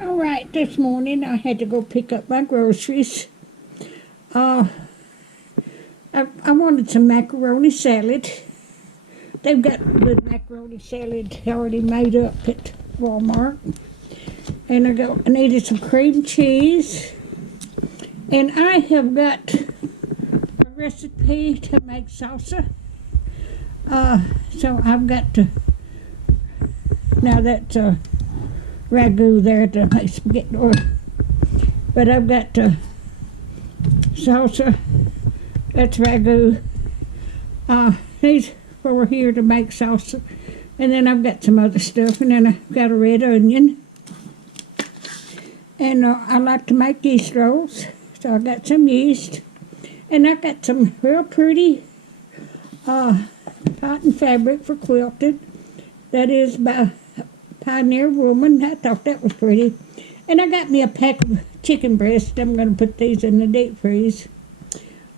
All right, this morning I had to go pick up my groceries. I wanted some macaroni salad. They've got good macaroni salad already made up at Walmart. And I needed some cream cheese. And I have got a recipe to make salsa. So I've got to, now that's ragu there to make spaghetti, but I've got salsa, that's ragu. These four here to make salsa, and then I've got some other stuff, and then I've got a red onion, and I like to make yeast rolls, so I got some yeast, and I got some real pretty cotton fabric for quilting. That is by Pioneer Woman. I thought that was pretty. And I got me a pack of chicken breast. I'm going to put these in the deep freeze.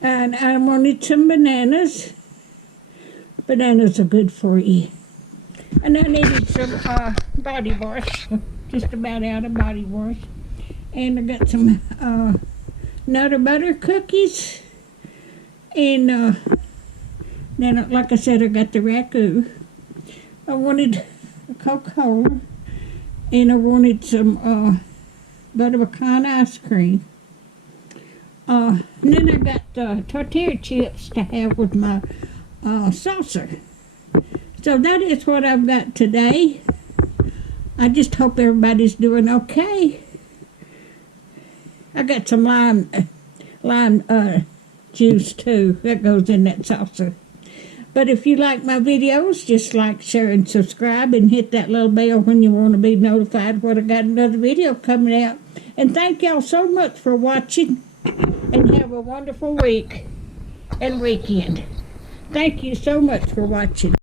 And I wanted some bananas. Bananas are good for you. And I needed some body wash. Just about out of body wash. And I got some Nutter Butter cookies. And then, like I said, I got the ragu. I wanted a Coca-Cola, and I wanted some butter pecan ice cream. And then I got tortilla chips to have with my salsa. So that is what I've got today. I just hope everybody's doing okay. I got some lime juice too. That goes in that salsa. But if you like my videos, just like, share, and subscribe, and hit that little bell when you want to be notified when I got another video coming out. And thank y'all so much for watching, and have a wonderful week and weekend. Thank you so much for watching.